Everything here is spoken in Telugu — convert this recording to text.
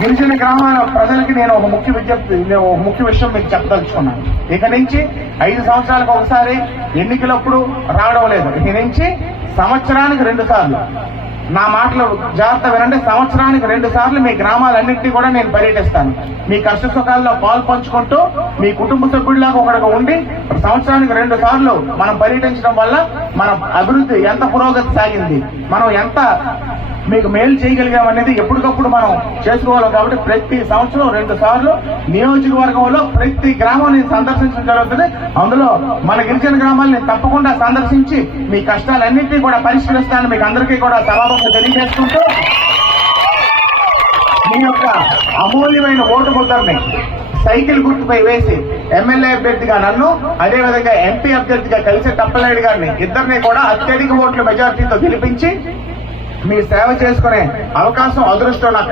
గిరిజన గ్రామాల ప్రజలకి నేను ఒక ముఖ్య విజ్ఞప్తి నేను ఒక ముఖ్య విషయం మీకు చెప్పదలుచుకున్నాను. ఇక నుంచి ఐదు సంవత్సరాలకు ఒకసారి ఎన్నికలప్పుడు రావడం లేదు. ఇక నుంచి సంవత్సరానికి రెండు సార్లు. నా మాటలు జాగ్రత్త వినండి. సంవత్సరానికి రెండు సార్లు మీ గ్రామాలన్నింటినీ కూడా నేను పర్యటిస్తాను. మీ కష్ట సుఖాల్లో పాలు పంచుకుంటూ మీ కుటుంబ సభ్యుల్లాగా ఒకటిగా ఉండి సంవత్సరానికి రెండు సార్లు మనం పర్యటించడం వల్ల మన అభివృద్ధి ఎంత పురోగతి సాగింది. మనం ఎంత మీకు మేలు చేయగలిగాం అనేది ఎప్పటికప్పుడు మనం చేసుకోవాలి కాబట్టి ప్రతి సంవత్సరం రెండు సార్లు నియోజకవర్గంలో ప్రతి గ్రామం నేను సందర్శించడం జరుగుతుంది. అందులో మన గిరిజన గ్రామాలను తప్పకుండా సందర్శించి మీ కష్టాలన్నింటినీ కూడా పరిష్కరిస్తానని మీకు అందరికీ కూడా సభాముఖంగా తెలియజేసుకుంటూ మీ యొక్క అమూల్యమైన ఓటు ముద్దర్ని సైకిల్ గుర్తుపై వేసి ఎమ్మెల్యే అభ్యర్థిగా నన్ను అదేవిధంగా ఎంపీ అభ్యర్థిగా కలిసి తప్పలేడు గారిని ఇద్దరిని కూడా అత్యధిక ఓట్ల మెజార్టీతో గెలిపించి మీ సేవ చేసుకునే అవకాశం అదృష్టం నాకు